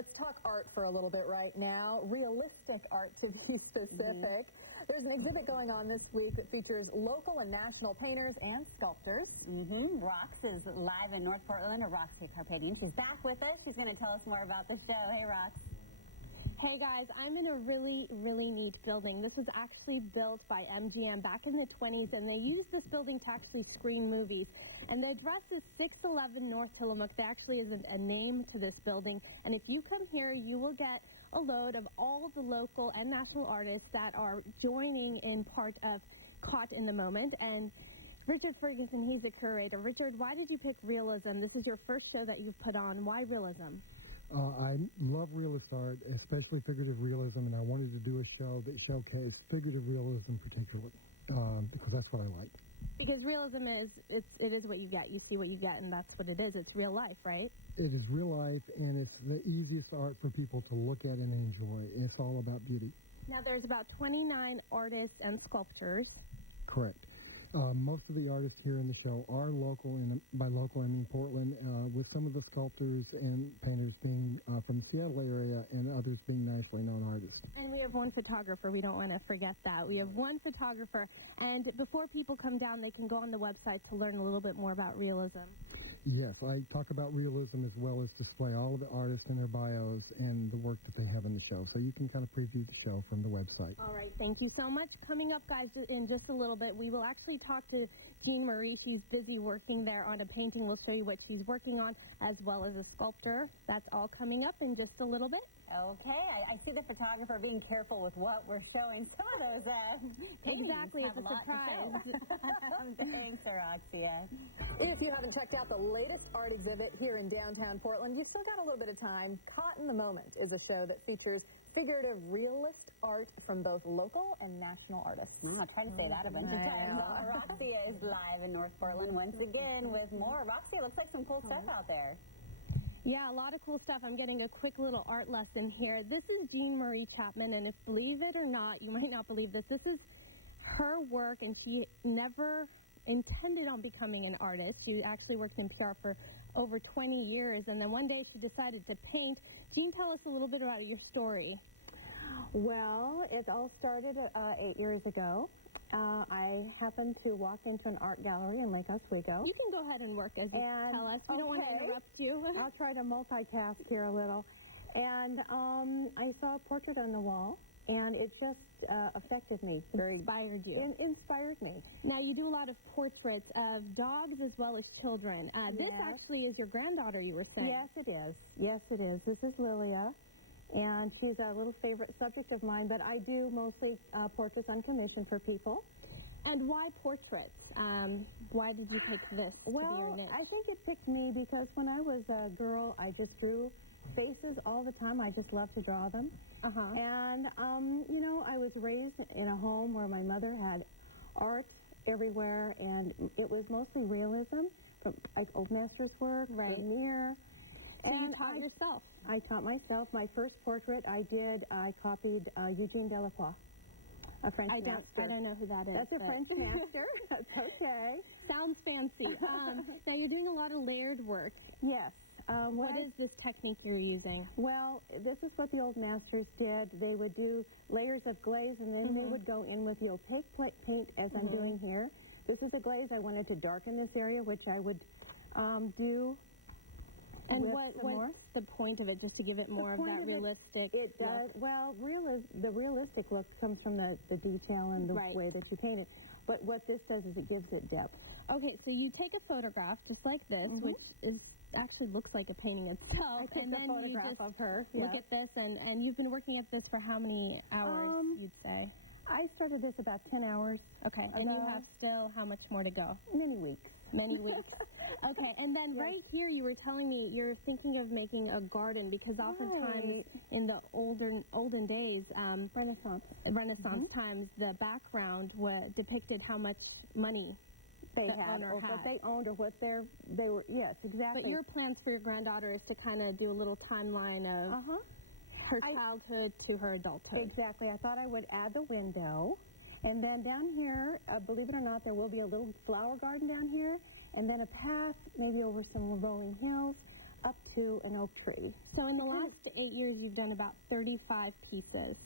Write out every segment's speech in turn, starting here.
let's talk art for a little bit right now. Realistic art, to be specific. There's an exhibit going on this week that features local and national painters and sculptors. Rox is live in North Portland, or Roxy Carpadian. She's back with us. She's going to tell us more about the show. Hey, Rox. Hey guys, I'm in a really neat building. This was actually built by MGM back in the 20s, and they used this building to actually screen movies. And the address is 611 North Tillamook. There actually isn't a name to this building. And if you come here, you will get a load of all of the local and national artists that are joining in part of Caught in the Moment. And Richard Ferguson, he's a curator. Richard, why did you pick realism? This is your first show that you've put on. Why realism? I love realist art, especially figurative realism, and I wanted to do a show that showcased figurative realism particularly, because that's what I like. Because realism it is what you get. You see what you get, and that's what it is. It's real life, right? It is real life, and it's the easiest art for people to look at and enjoy. It's all about beauty. Now, there's about 29 artists and sculptors. Correct. Most of the artists here in the show are local, and by local I mean Portland, with some of the sculptors and painters being from the Seattle area and others being nationally known artists. And we have one photographer. We don't want to forget that. We have one photographer. And before people come down, they can go on the website to learn a little bit more about realism. Yes, I talk about realism as well as display all of the artists and their bios and the work that they have in the show. So you can kind of preview the show from the website. All right, thank you so much. Coming up, guys, in just a little bit, we will actually talk to Jean Marie. She's busy working there on a painting. We'll show you what she's working on, as well as a sculptor. That's all coming up in just a little bit. Okay, I see the photographer being careful with what we're showing. Some of those paintings exactly, have it's a surprise. Thanks, Roxia. If you haven't checked out the latest art exhibit here in downtown Portland, you've still got a little bit of time. Caught in the Moment is a show that features figurative realist art from both local and national artists. Wow, try to say that a bunch of times. Roxia is live in North Portland once again with more. Roxia, looks like some cool stuff out there. Yeah, a lot of cool stuff. I'm getting a quick little art lesson here. This is Jean Marie Chapman, and if believe it or not, you might not believe this, this is her work, and she never intended on becoming an artist. She actually worked in PR for over 20 years, and then one day she decided to paint. Jean, tell us a little bit about your story. Well, it all started 8 years ago. I happened to walk into an art gallery in Lake Oswego. You can go ahead and work as you tell us. We don't want to interrupt you. I'll try to multitask here a little. And I saw a portrait on the wall, and it just affected me. Inspired you. It inspired me. Now, you do a lot of portraits of dogs as well as children. This actually is your granddaughter, you were saying. Yes, it is. Yes, it is. This is Lilia. And she's a little favorite subject of mine, but I do mostly portraits on commission for people. And why portraits? Why did you pick this to be your niche? I think it picked me because when I was a girl, I just drew faces all the time. I just loved to draw them. And, you know, I was raised in a home where my mother had art everywhere, and it was mostly realism, from like Old Masters' work, Vermeer. So you taught yourself? I taught myself. My first portrait I copied Eugene Delacroix, a French master. I don't know who that is. That's a French master. That's okay. Sounds fancy. Now, you're doing a lot of layered work. Yes. What is this technique you're using? Well, this is what the old masters did. They would do layers of glaze, and then they would go in with the opaque paint, as I'm doing here. This is a glaze. I wanted to darken this area, which I would do. And what's the point of it, just to give it more of that realistic It does. look? Well, the realistic look comes from the detail and the way that you paint it. But what this does is it gives it depth. Okay, so you take a photograph just like this, which actually looks like a painting itself. I took a photograph of her. Look at this, and you've been working at this for how many hours, you'd say? I started this about 10 hours. Okay, and you have still how much more to go? Many weeks. Many weeks. Okay, and then right here you were telling me you're thinking of making a garden because oftentimes in the olden days, Renaissance times, the background depicted how much money they had, or what they owned, or what they were. Yes, exactly. But your plans for your granddaughter is to kind of do a little timeline of her childhood to her adulthood. Exactly. I thought I would add the window. And then down here, believe it or not, there will be a little flower garden down here, and then a path maybe over some rolling hills, up to an oak tree. So in the last 8 years, you've done about 35 pieces.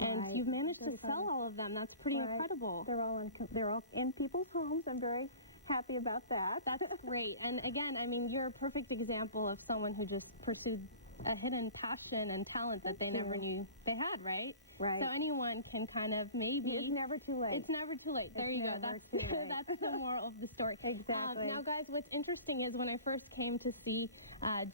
And you've managed to sell all of them. That's pretty incredible. They're all in people's homes. I'm very happy about that. That's great. And again, I mean, you're a perfect example of someone who just pursued a hidden passion and talent that they never knew they had, right? Right. So anyone can kind of maybe... It's never too late. It's never too late. There you go. That's the moral of the story. Exactly. Now, guys, what's interesting is when I first came to see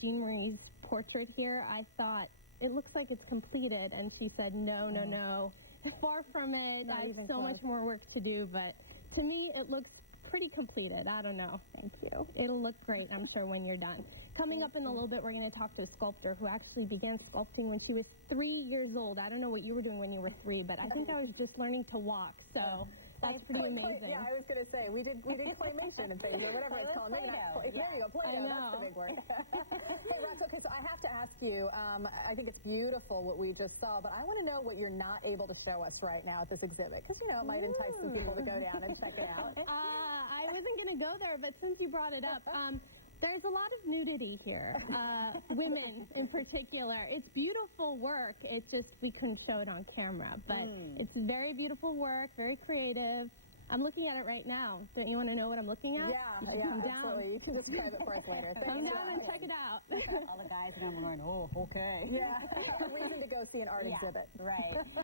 Jean Marie's portrait here, I thought, it looks like it's completed. And she said, no, no, no. Far from it. I have so much more work to do. But to me, it looks pretty completed. I don't know. Thank you. It'll look great, I'm sure, when you're done. Coming up in a little bit, we're going to talk to a sculptor who actually began sculpting when she was 3 years old. I don't know what you were doing when you were 3, but I think I was just learning to walk. So that's pretty amazing. Yeah, I was going to say, we did claymation and things, or whatever it's called. Maybe not there you go, Play-Doh, that's the big word. Hey, Rox, okay, so I have to ask you, I think it's beautiful what we just saw, but I want to know what you're not able to show us right now at this exhibit, because, it might entice some people to go down and check it out. I wasn't going to go there, but since you brought it up, there's a lot of nudity here, women in particular. It's beautiful work. It's just we couldn't show it on camera. But it's very beautiful work, very creative. I'm looking at it right now. Don't you want to know what I'm looking at? Yeah, absolutely. You can describe it for us later. Come down and check it out. All the guys are going, oh, okay. Yeah, a reason to go see an art exhibit. Right.